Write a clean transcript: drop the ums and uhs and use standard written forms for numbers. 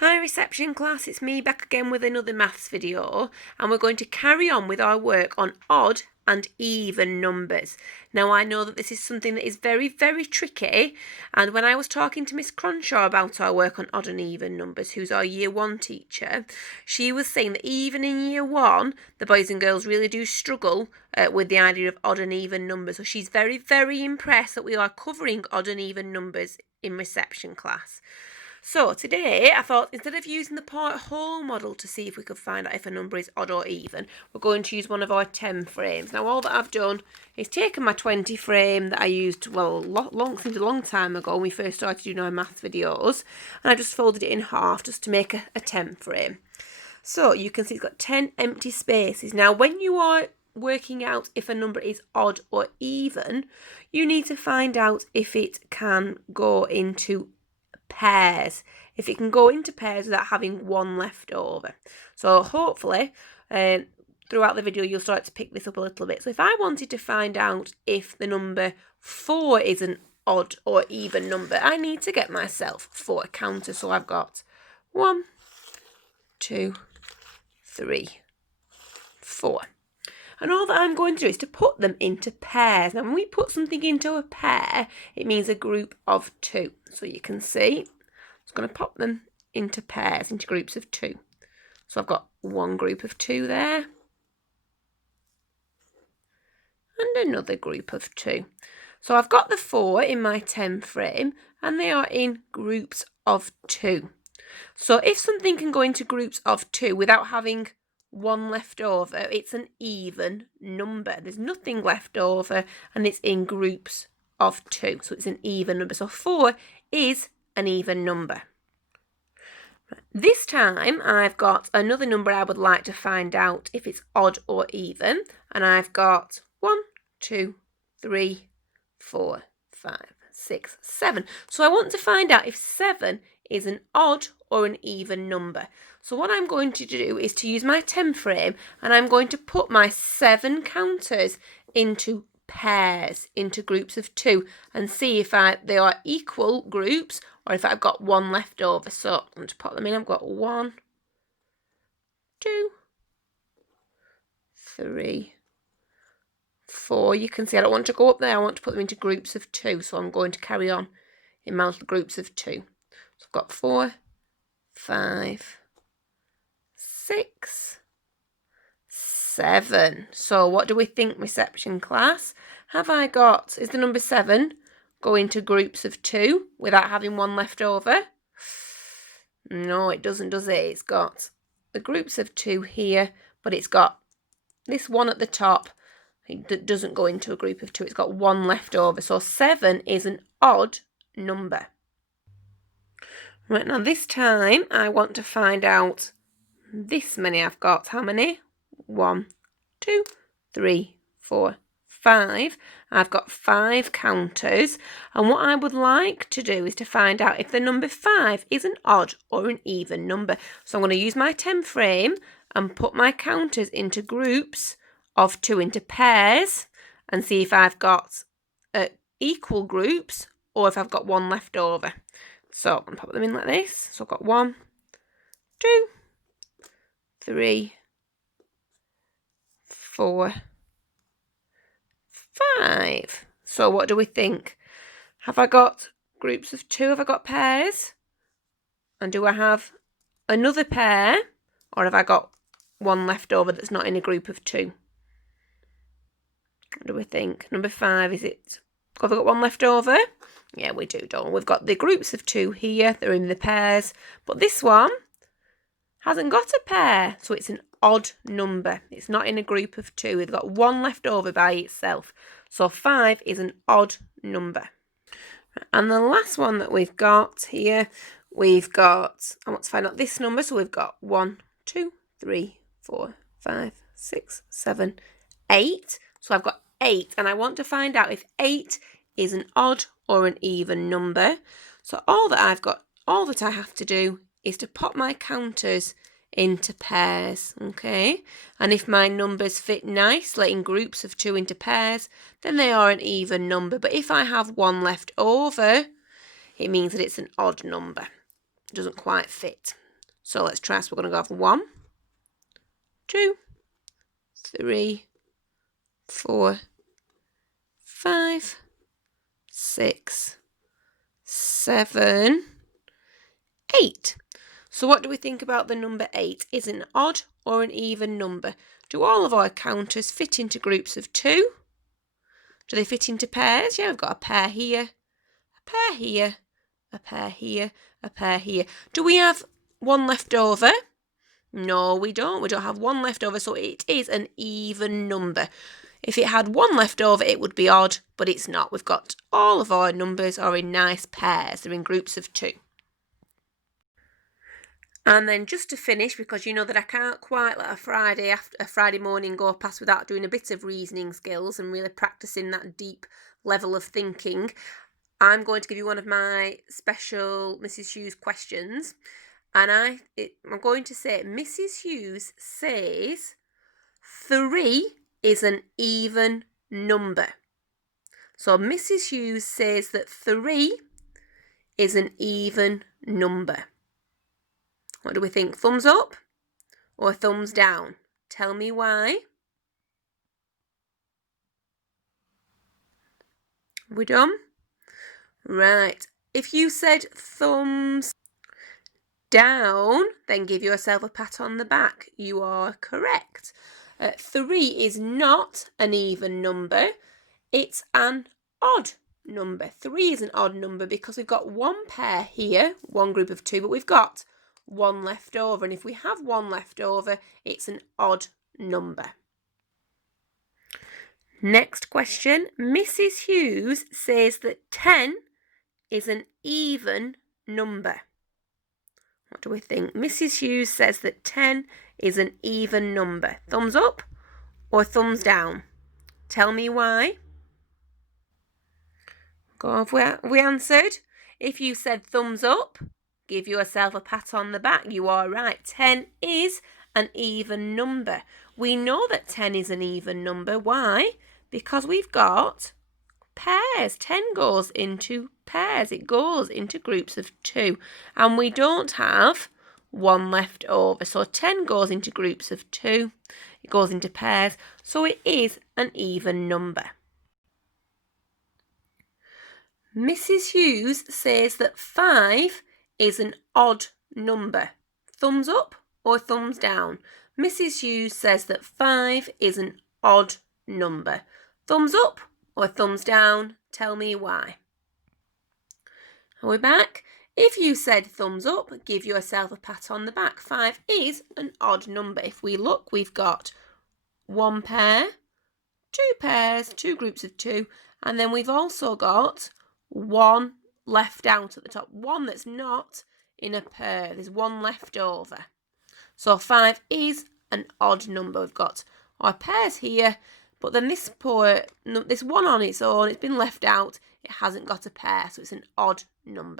Hi reception class, it's me back again with another maths video, and we're going to carry on with our work on odd and even numbers. Now I know that this is something that is very, very tricky, and when I was talking to Miss Cronshaw about our work on odd and even numbers, who's our year 1 teacher, she was saying that even in year 1, the boys and girls really do struggle with the idea of odd and even numbers. So she's very, very impressed that we are covering odd and even numbers in reception class. So today I thought instead of using the part-whole model to see if we could find out if a number is odd or even, we're going to use one of our 10 frames. Now all that I've done is taken my 20 frame that I used, well, seems a long time ago when we first started doing our math videos, and I just folded it in half just to make a 10 frame. So you can see it's got 10 empty spaces. Now when you are working out if a number is odd or even, you need to find out if it can go into pairs, if it can go into pairs without having one left over. So hopefully throughout the video you'll start to pick this up a little bit. So if I wanted to find out if the number 4 is an odd or even number, I need to get myself 4 counters. So I've got 1, 2, 3, 4. And all that I'm going to do is to put them into pairs. Now, when we put something into a pair, it means a group of 2. So you can see, I'm just going to pop them into pairs, into groups of 2. So I've got one group of 2 there. And another group of 2. So I've got the 4 in my 10 frame, and they are in groups of 2. So if something can go into groups of 2 without having one left over, it's an even number. There's nothing left over and it's in groups of 2, so it's an even number. So 4 is an even number. This time I've got another number I would like to find out if it's odd or even, and I've got 1, 2, 3, 4, 5, 6, 7. So I want to find out if 7 is an odd or an even number. So what I'm going to do is to use my 10 frame, and I'm going to put my 7 counters into pairs, into groups of 2, and see if they are equal groups or if I've got one left over. So I'm going to put them in. I've got 1, 2, 3, 4. You can see I don't want to go up there. I want to put them into groups of 2. So I'm going to carry on in my groups of 2. So I've got 4, 5, 6, 7. So what do we think, reception class? Have I got, is the number 7 going to groups of 2 without having one left over? No, it doesn't, does it? It's got the groups of 2 here, but it's got this one at the top. It doesn't go into a group of 2. It's got one left over. So 7 is an odd number. Right, now this time I want to find out this many I've got. How many? 1, 2, 3, 4, 5. I've got 5 counters, and what I would like to do is to find out if the number 5 is an odd or an even number. So I'm going to use my 10 frame and put my counters into groups of 2, into pairs, and see if I've got equal groups or if I've got one left over. So I'm going to pop them in like this. So I've got 1, 2, 3, 4, 5. So what do we think? Have I got groups of 2? Have I got pairs? And do I have another pair? Or have I got one left over that's not in a group of 2? What do we think? Number 5, is it? Have I got one left over? Yeah, we do, don't we? We've got the groups of 2 here. They're in the pairs. But this one hasn't got a pair, so it's an odd number. It's not in a group of 2. We've got one left over by itself. So 5 is an odd number. And the last one that we've got here, we've got, I want to find out this number. So we've got 1, 2, 3, 4, 5, 6, 7, 8. So I've got 8, and I want to find out if 8 is an odd or an even number. So all that I have to do is to pop my counters into pairs, okay? And if my numbers fit nicely in groups of 2 into pairs, then they are an even number. But if I have one left over, it means that it's an odd number. It doesn't quite fit. So let's try. So we're going to go for 1, 2, 3, 4, 5, 6, 7, 8. So what do we think about the number 8? Is it an odd or an even number? Do all of our counters fit into groups of 2? Do they fit into pairs? Yeah, we've got a pair here, a pair here, a pair here, a pair here. Do we have one left over? No, we don't. We don't have one left over, so it is an even number. If it had one left over, it would be odd, but it's not. We've got all of our numbers are in nice pairs. They're in groups of 2. And then just to finish, because you know that I can't quite let a Friday morning go past without doing a bit of reasoning skills and really practicing that deep level of thinking, I'm going to give you one of my special Mrs. Hughes questions. And I'm going to say, Mrs. Hughes says 3 is an even number. So Mrs. Hughes says that 3 is an even number. What do we think? Thumbs up or thumbs down? Tell me why. We done? Right. If you said thumbs down, then give yourself a pat on the back. You are correct. 3 is not an even number. It's an odd number. 3 is an odd number because we've got one pair here, one group of 2, but we've got one left over. And if we have one left over, it's an odd number. Next question. Mrs. Hughes says that 10 is an even number. What do we think? Mrs. Hughes says that 10 is an even number. Thumbs up or thumbs down? Tell me why. Go on, we answered. If you said thumbs up, give yourself a pat on the back. You are right. 10 is an even number. We know that 10 is an even number. Why? Because we've got pairs. 10 goes into pairs. It goes into groups of 2. And we don't have one left over. So 10 goes into groups of 2. It goes into pairs. So it is an even number. Mrs. Hughes says that 5 is an odd number. Thumbs up or thumbs down? Mrs. Hughes says that 5 is an odd number. Thumbs up or thumbs down? Tell me why. Are we back? If you said thumbs up, give yourself a pat on the back. 5 is an odd number. If we look, we've got one pair, 2 pairs, 2 groups of 2, and then we've also got one left out at the top, one that's not in a pair. There's one left over. So 5 is an odd number. We've got our pairs here, but then this one on its own, it's been left out. It hasn't got a pair, so it's an odd number.